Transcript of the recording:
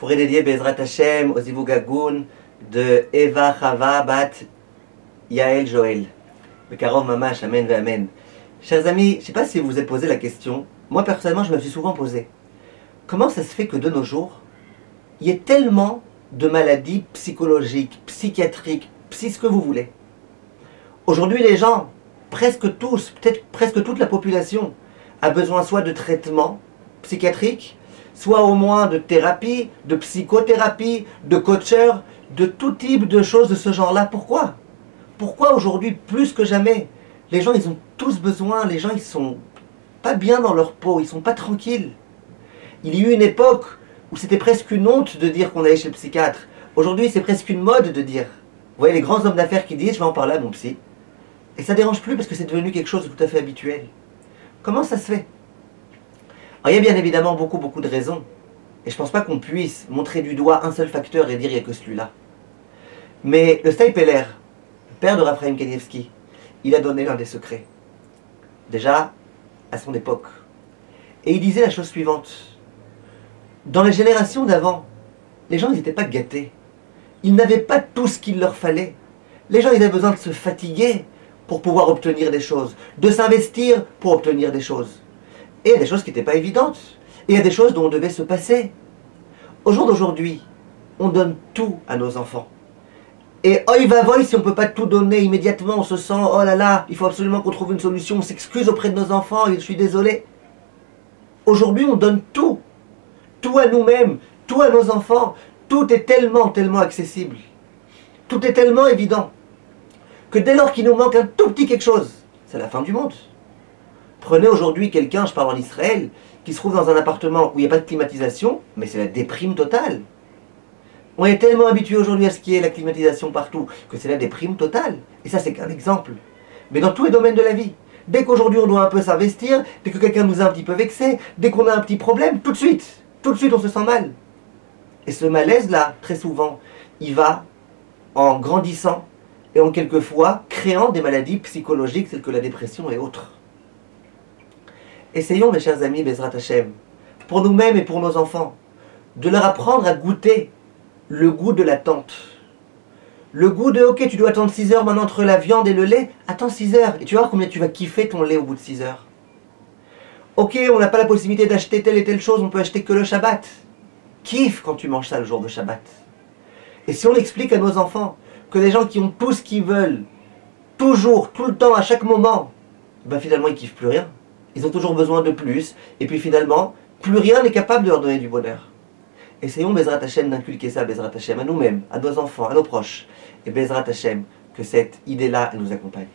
pourrais dédier Bezrat Hashem au Zivug Hagoun de Eva Chava Bat Yael Joël. Le Karov Mamash, Amen ve Amen. Chers amis, je ne sais pas si vous vous êtes posé la question. Moi, personnellement, je me suis souvent posé. Comment ça se fait que de nos jours, il y ait tellement de maladies psychologiques, psychiatriques, ce que vous voulez. Aujourd'hui, les gens, presque tous, peut-être presque toute la population, a besoin soit de traitements psychiatriques, soit au moins de thérapie, de psychothérapie, de coacheur, de tout type de choses de ce genre-là. Pourquoi? Pourquoi aujourd'hui, plus que jamais, les gens, ils ont tous besoin, les gens, ils sont pas bien dans leur peau, ils sont pas tranquilles. Il y a eu une époque où c'était presque une honte de dire qu'on allait chez le psychiatre. Aujourd'hui, c'est presque une mode de dire. Vous voyez les grands hommes d'affaires qui disent « je vais en parler à mon psy ». Et ça ne dérange plus parce que c'est devenu quelque chose de tout à fait habituel. Comment ça se fait? Alors, il y a bien évidemment beaucoup de raisons. Et je ne pense pas qu'on puisse montrer du doigt un seul facteur et dire il n'y a que celui-là. Mais le Steipeller, le père de Raphaël Kanievski, il a donné l'un des secrets. Déjà, à son époque. Et il disait la chose suivante. Dans les générations d'avant, les gens n'étaient pas gâtés. Ils n'avaient pas tout ce qu'il leur fallait. Les gens ils avaient besoin de se fatiguer pour pouvoir obtenir des choses, de s'investir pour obtenir des choses. Et il y a des choses qui n'étaient pas évidentes. Et il y a des choses dont on devait se passer. Au jour d'aujourd'hui, on donne tout à nos enfants. Et oi va voy, si on ne peut pas tout donner immédiatement, on se sent, oh là là, il faut absolument qu'on trouve une solution, on s'excuse auprès de nos enfants, et je suis désolé. Aujourd'hui, on donne tout. Tout à nous-mêmes, tout à nos enfants. Tout est tellement accessible. Tout est tellement évident. Que dès lors qu'il nous manque un tout petit quelque chose, c'est la fin du monde. Prenez aujourd'hui quelqu'un, je parle en Israël, qui se trouve dans un appartement où il n'y a pas de climatisation, mais c'est la déprime totale. On est tellement habitué aujourd'hui à ce qu'il y ait la climatisation partout, que c'est la déprime totale. Et ça, c'est qu'un exemple. Mais dans tous les domaines de la vie. Dès qu'aujourd'hui on doit un peu s'investir, dès que quelqu'un nous a un petit peu vexé, dès qu'on a un petit problème, tout de suite on se sent mal. Et ce malaise-là, très souvent, il va en grandissant et en quelquefois créant des maladies psychologiques telles que la dépression et autres. Essayons, mes chers amis, Bezrat Hashem, pour nous-mêmes et pour nos enfants, de leur apprendre à goûter le goût de l'attente. Le goût de, ok, tu dois attendre 6 heures maintenant entre la viande et le lait, attends 6 heures et tu vas voir combien tu vas kiffer ton lait au bout de 6 heures. Ok, on n'a pas la possibilité d'acheter telle et telle chose, on peut acheter que le Shabbat. Kiffe quand tu manges ça le jour de Shabbat. Et si on explique à nos enfants que les gens qui ont tout ce qu'ils veulent, toujours, tout le temps, à chaque moment, ben finalement ils kiffent plus rien. Ils ont toujours besoin de plus, et puis finalement, plus rien n'est capable de leur donner du bonheur. Essayons, Bezrat Hashem, d'inculquer ça, Bezrat Hashem, à nous-mêmes, à nos enfants, à nos proches. Et Bezrat Hashem, que cette idée-là nous accompagne.